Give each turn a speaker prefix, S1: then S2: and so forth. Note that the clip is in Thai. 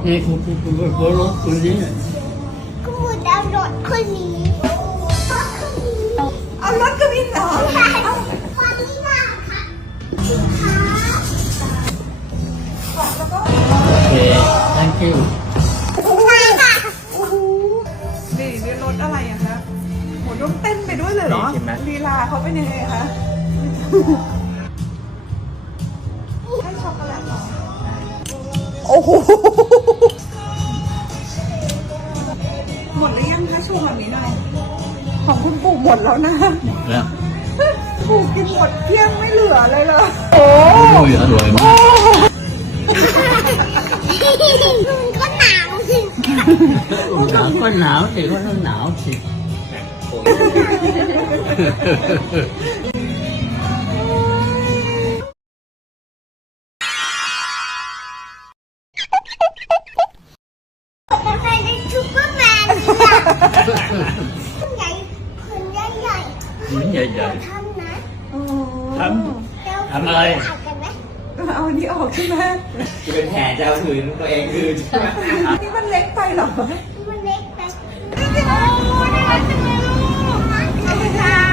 S1: นี่คุณรถคนนี้
S2: คุณเอารถคนนี้
S3: เอารถกวินเหรอ
S2: คนนี้มาค่ะ
S3: แล้วก็
S1: โอเค thank you
S3: โอ้โหนี่รถอะไรอะคะโหต้องเต้นไปด้วยเลยเหรอลีลาเขาเป็นยังไงคะให้ช็อกโกแลตเหรอโอ้โหหมดหรือยังคะชูแบบนี้หน่อยของคุณปู่หมดแล้วนะ
S1: แล้ว
S3: ปู่กินหมดเที่ยงไม่เหลือเลยเลยโอ้
S1: โอ้ยอร่อยมาก
S2: ก็หนาวสิ
S1: ก็หนาวสิก็ต้องหนาวสิ
S2: ทำไมเป็นซูเปอร์แมนคนใหญ่คนใหญ่ใหญ่
S1: มันใหญ่
S2: ทำนะ
S1: ๆทำอะไร
S2: อ่านกันไหม
S3: เอาอันนี้ออกใช่ไหม
S4: จะเป็นแผนจะเอาคืนตัวเองคืนใช่ไหม
S3: นี่มันเล็กไปเหรอ
S2: มันเล็กไป
S3: โอ้ยน่ารักจังเลยลูกขอบคุณค่ะ